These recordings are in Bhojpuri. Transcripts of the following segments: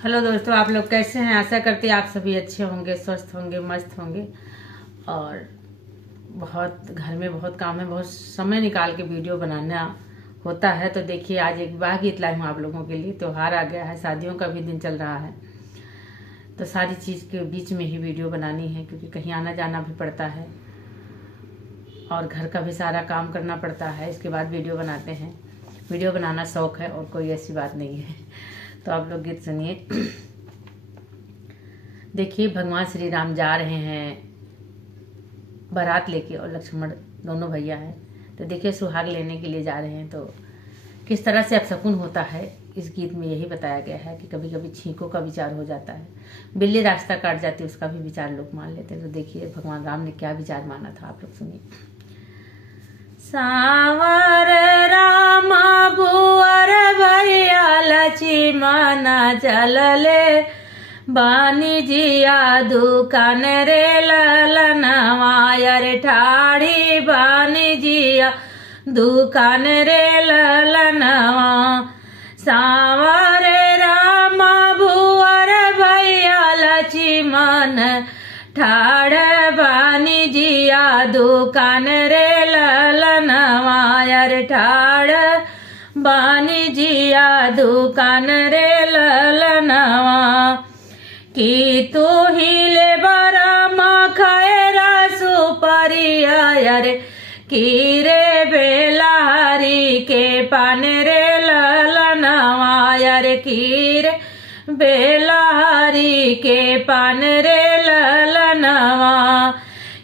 हेलो दोस्तों, आप लोग कैसे हैं। आशा करते हैं आप सभी अच्छे होंगे, स्वस्थ होंगे, मस्त होंगे। और बहुत घर में बहुत काम है, बहुत समय निकाल के वीडियो बनाना होता है। तो देखिए, आज एक विवाह गीत लाई हूँ आप लोगों के लिए। त्योहार आ गया है, शादियों का भी दिन चल रहा है, तो सारी चीज़ के बीच में ही वीडियो बनानी है, क्योंकि कहीं आना जाना भी पड़ता है और घर का भी सारा काम करना पड़ता है। इसके बाद वीडियो बनाते हैं। वीडियो बनाना शौक है और कोई ऐसी बात नहीं है। तो आप लोग गीत सुनिए। देखिए, भगवान श्री राम जा रहे हैं बारात लेके, और लक्ष्मण दोनों भैया हैं। तो देखिए, सुहाग लेने के लिए जा रहे हैं, तो किस तरह से अपशकुन होता है इस गीत में यही बताया गया है कि कभी कभी छींकों का विचार हो जाता है, बिल्ली रास्ता काट जाती है, उसका भी विचार लोग मान लेते हैं। तो देखिए, भगवान राम ने क्या विचार माना था, आप लोग सुनिए। सावर रामा भुवर भैया लक्ष्मण चलले, बानी जिया दुकान रे ललनवायर ठाड़ी, बानी जिया दुकान रे ललनवा। सावर रामा भुवर भैया लक्ष्मण ठाड़, बानी जिया दुकान रे ललनवायर ठाड़, बानी जिया दुकान रे ललनवा। कि तू हिले बरामा खैरा सुपरिया रे, की रे बेलारी के पान रे ललनवायर, की रे बेलारी के पान रे ललनवा।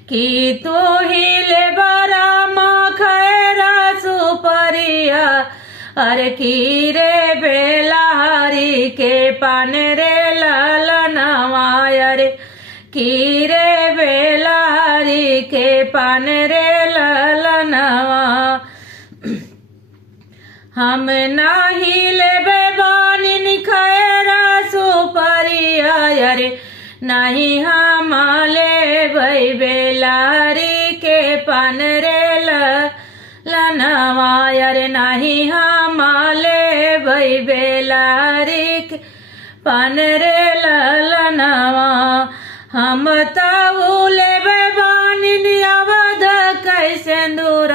कि तू हिले बरामा खैरा सुपरिया, अरे की रे बेलारी के पान रे ललनवायर, की रे बेलारी के पान रे ललनवा। हम नाही लेबे बानिन खैरा सुपरिया रे, नहीं हम लेबै बेलारी के पान रे ललनवायर, नहीं हम लेबै बेलारी के पान रे ललनवा। हम ताऊ लेबै बानिन अवध कैसे दूर,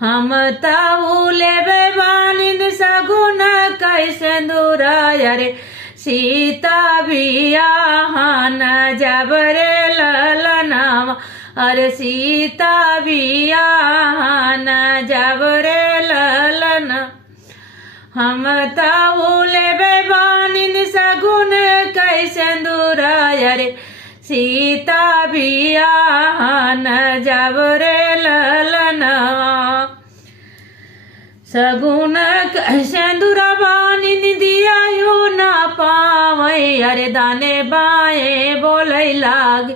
हम ताऊ लेबै बानिन सगुन कैसे दूर, अरे सीता बियाहन जब रे ललनवा, अरे सीता बियाहन जब रे ललन। हम ताऊ लेबै बानिन सगुन कैसे दूर, अरे सीता बियाहन जब रे ललनवा। सगुन कैसे दूर बानिन दिया यो ना पावै, अरे दाने बाए बोलै लाग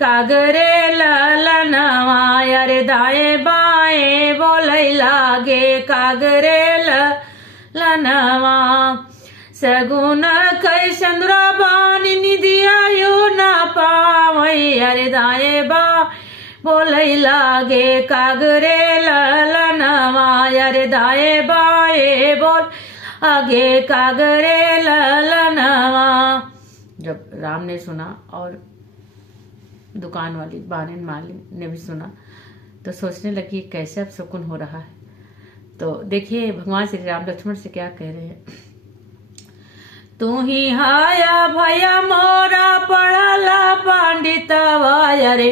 कागरे ललनवा, अरे दाए बाए बोलै लागे कागरे ललनवा। सगुन कैसे दूर बानिन दिया यो ना पावै, अरे दाए बा बोलै लागे कागरे ललनवा, अरे दाए बाए बोल आगे कागरे ललनवा। जब राम ने सुना और दुकान वाली बानिन मालिन ने भी सुना, तो सोचने लगी कैसे अपशकुन हो रहा है। तो देखिए, भगवान श्री राम लक्ष्मण से क्या कह रहे हैं। तू ही हाया भया मोरा पढ़ला पंडितवा, अरे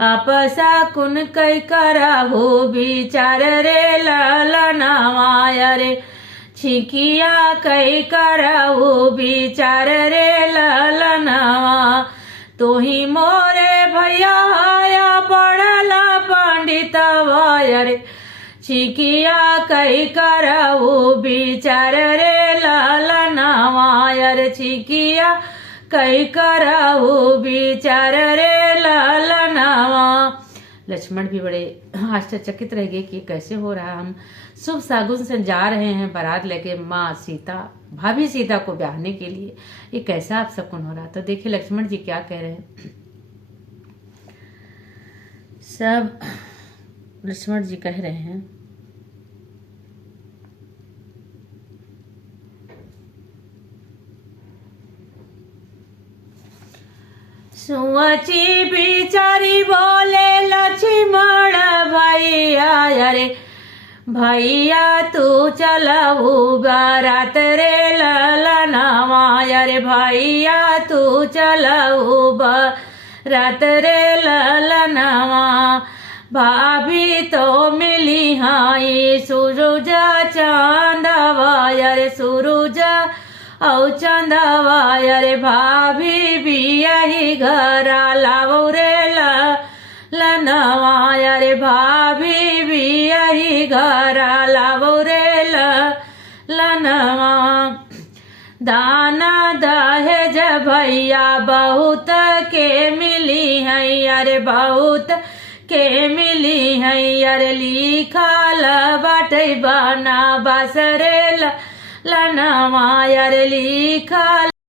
अपशकुन कै करहु विचार रे ललनवा, अरे छिकिया कै करहु विचार रे ललनवा। तू ही मोरे भैया हाया पढ़ला पंडितवा, अरे छिकिया कै करहु विचार रे ललनवा, अरे छिकिया कै करहु विचार रे ललनवा। लक्ष्मण भी बड़े आश्चर्यचकित रह गए कि कैसे हो रहा है। हम शुभ सागुन से जा रहे हैं बारात लेके माँ सीता, भाभी सीता को ब्याहने के लिए, ये कैसा अपशकुन हो रहा। तो देखिए लक्ष्मण जी क्या कह रहे हैं। सब लक्ष्मण जी कह रहे हैं, सुअची बिचारी बोले लक्ष्मण भैया अरे भैया तू चलऊ बारात रे ललनवा अरे भैया तू चलऊ बारात रे ललनवा भाभी तो मिली हाई सूरज चांदवा अरे सूरज औ चंदवा अरे भाभी भी यही घरा लावो रे लनवा अरे भाभी भी यही घरा लावो रे लनवा दाना दहेज भैया बहुत के मिली है अरे बहुत के मिली है अरे लिखल बाटे बना बसरे लनवा अरे लिखल